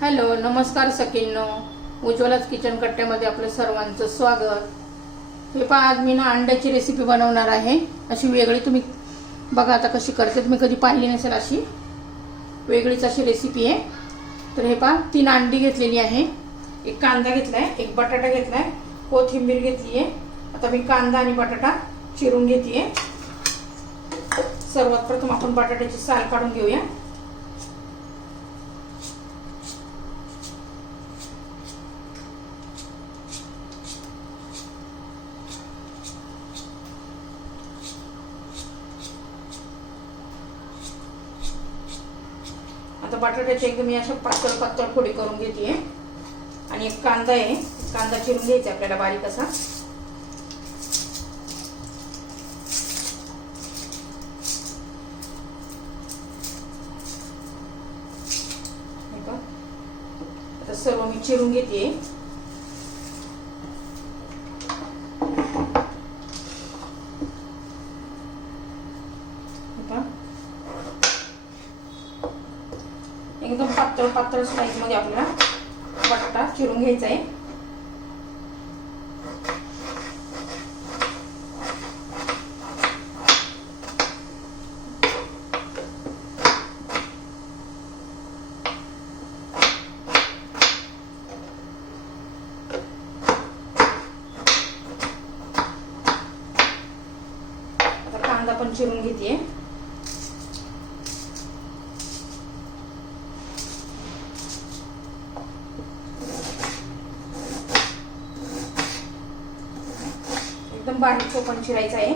Hello नमस्कार सखींनो. उज्ज्वलाच kitchen कट्ट्यामध्ये आपलं सर्वांचं स्वागत. हे पहा आज मी ना अंड्याची रेसिपी बनवणार आहे. अशी वेगळी तुम्ही बघा आता कशी करते. तुम्ही कधी पाहिली नसेल अशी? वेगळीच अशी रेसिपी आहे. तर हे पहा तीन अंडी घेतलेली आहे. एक कांदा घेतला आहे एक बटाटा घेतला आहे कोथिंबीर घेतली आहे. आता मी कांदा आणि बटाटा चिरून घेते सर्वात प्रथम आपण बटाट्याची साल काढून घेऊया. बटाट्याची एकदम मी अशा पातळ पातळ फोडी करून घेते आणि एक कांदा आहे कांदा चिरून घ्यायचा आपल्याला बारीक असा. हे आता सर्व मी चिरून घेते एकदम पातळ पातळ स्लाइसमध्ये आपल्याला बटाटा चिरून घ्यायचा आहे आता कांदा पण चिरून घेते एकदम बारीक चोपण चिरायचं आहे.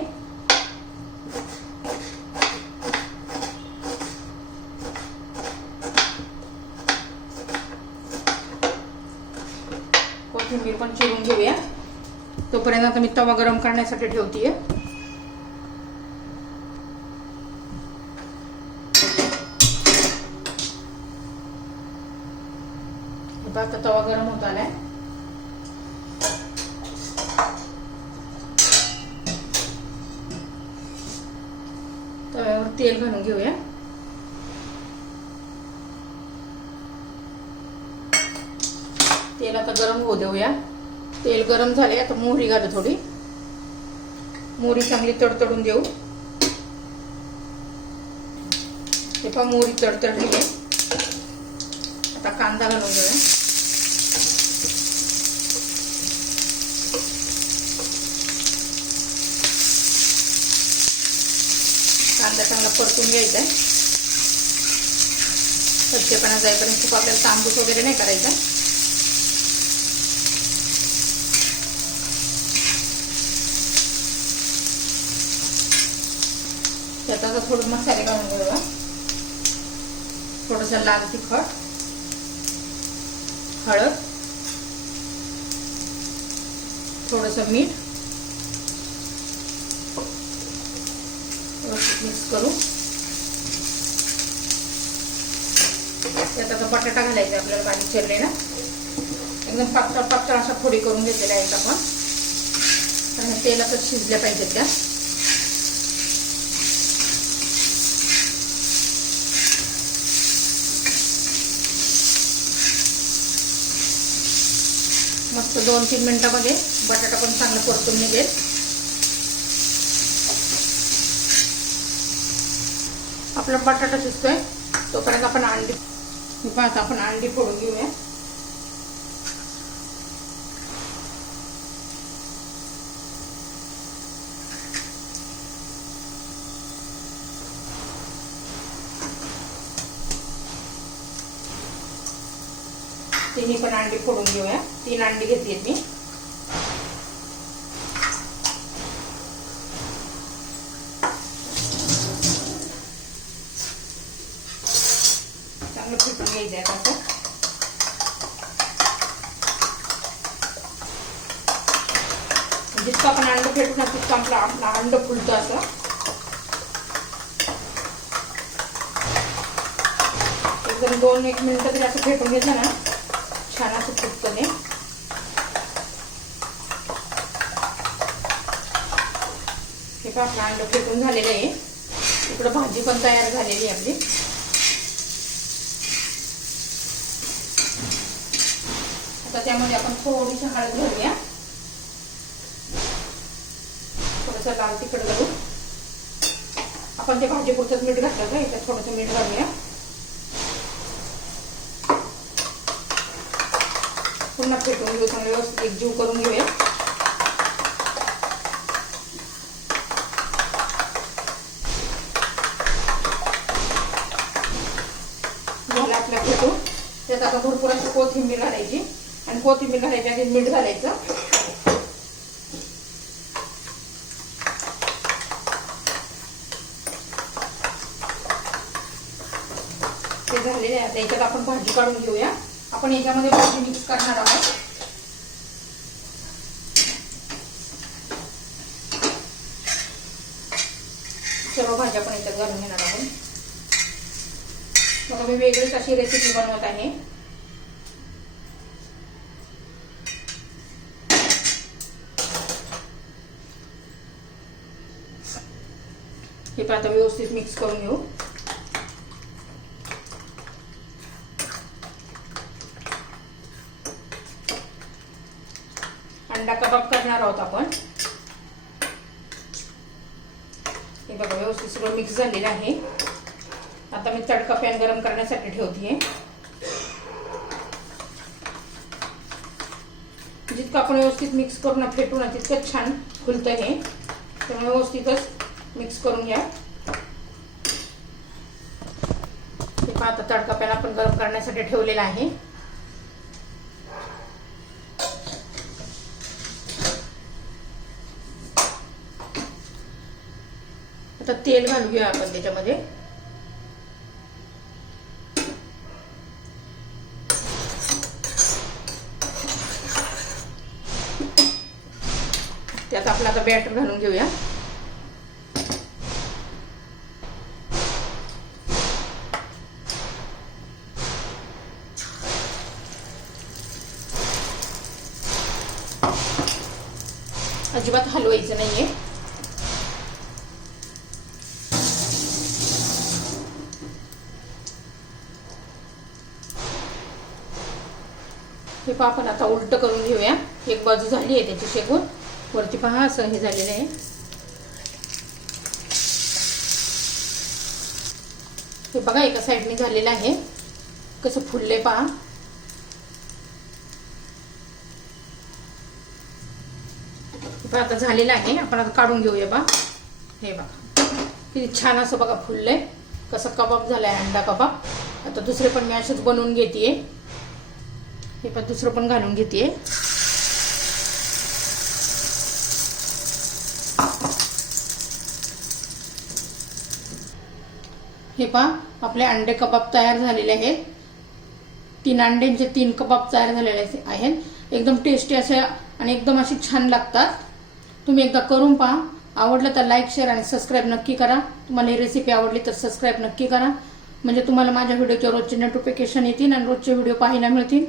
कोथिंबीर पण चिरून घेऊया. तोपर्यंत आता मी तवा गरम करण्यासाठी ठेवतीये. आता तवा गरम होत आलाय. तेल घालून घेऊया. तेल आता गरम होऊ देऊया. तेल गरम झाले आता मोहरी घालू थोडी. मोहरी चांगली तडतडून देऊ. हे पहा मोहरी तडतडली आहे. आता कांदा घालून घेऊया. कांदा चांगला परतून घ्यायचा आहे. स्वच्छपणा जाईपर्यंत खूप आपल्याला तांबूस वगैरे नाही करायचा. त्यात आता थोडं मसाले घालून घेऊया. थोडस लाल तिखट हळद थोडस मीठ मिक्स करू. त्यात आता बटाटा घालायचा आपल्याला बारीक चिरलेला. एकदम पातळ पातळ अशा फोडी करून घेतलेल्या आहेत आपण. कारण तेलातच शिजल्या पाहिजेत त्या मस्त दोन तीन मिनिटामध्ये बटाटा पण चांगला परतून निघेल. आपला बटाटा शिजतोय तोपर्यंत आपण अंडी पाहता आपण अंडी फोडून घेऊया. तिन्ही पण अंडी फोडून घेऊया. तीन अंडी घेतली मी. चांगलं फिटून घ्यायचं आहे तसं जितकं म्हणजे आपण अंड फेटू ना तितकं आपलं आपलं अंड फुलतं असं. एकदम दोन एक मिनिटं तरी असं फेटून घेतलं ना छान असं फुटतं ते. हे पण आपलं अंड फेटून झालेलं आहे. इकडं भाजी पण तयार झालेली आहे आपली. तर त्यामध्ये आपण थोडीशी हळद घालूया. थोडंसं लाल तिखट घालू आपण ते भाजीपुरतंच मीठ घातलं का याच्यात थोडंसं मीठ घालूया. पुन्हा फेटून घेऊ चांगले व्यवस्थित एकजीव करून घेऊया. झालं आपल्या फेटून. त्यात आता भरपूर अशी कोथिंबीर घालायची. आणि कोथिंबीर घालायची आधी मीठ घालायचं. ते झालेले आहे. आता याच्यात आपण भाजी काढून घेऊया. आपण याच्यामध्ये भाजी मिक्स करणार आहोत. सर्व भाज्या आपण याच्यात घालून घेणार आहोत. मग मी वेगळीच अशी रेसिपी बनवत आहे. हे पण आता व्यवस्थित मिक्स करून घेऊ अंडा कबाब करणार आहोत आपण हे बघा व्यवस्थित सगळं मिक्स झालेलं आहे आता मी तडका पॅन गरम करण्यासाठी ठेवते जितकं आपण व्यवस्थित मिक्स करून फेटू ना तितकंच छान फुलतं हे त्यामुळे व्यवस्थितच मिक्स करून घ्या. हे आता तडका पॅन आपण गरम करण्यासाठी ठेवलेला आहे. आता तेल घालूया आपण त्याच्यामध्ये. त्यात आपला आता बॅटर घालून घेऊया. अजिबात नाहीये. हे पहा आपण आता उलट करून घेऊया. एक बाजू झाली आहे त्याची शेकून. वरती पहा असं हे झालेलं आहे. हे बघा एका साईडने झालेलं आहे. कसं फुलले पहा. तर आता झालेलं आहे आपण आता काढून घेऊया बा. हे बघा. किती छान असं बघा फुललंय. कसं कबाब झालाय अंडा कबाब. आता दुसरे पण मी असेच बनवून घेते हे पण दुसरं पण घालून घेते हे पहा आपले अंडे कबाब तयार झालेले आहेत. तीन अंड्यांचे तीन कबाब तयार झालेले आहेत. एकदम टेस्टी असे आणि एकदम असे छान लागतात. तुम्ही एकदा करून पहा. आवडलं तर लाईक शेअर आणि सबस्क्राईब नक्की करा. तुम्हाला ही रेसिपी आवडली तर सबस्क्राईब नक्की करा. म्हणजे तुम्हाला माझ्या व्हिडिओचे रोजचे नोटिफिकेशन येतील आणि रोजचे व्हिडिओ पाहायला मिळतील.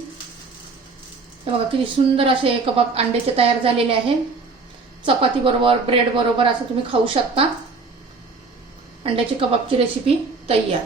हे बघा किती सुंदर असे कबाब अंड्याचे तयार झालेले आहे. चपाती बरोबर ब्रेड बरोबर असं तुम्ही खाऊ शकता. अंड्याची कबाबची रेसिपी तयार.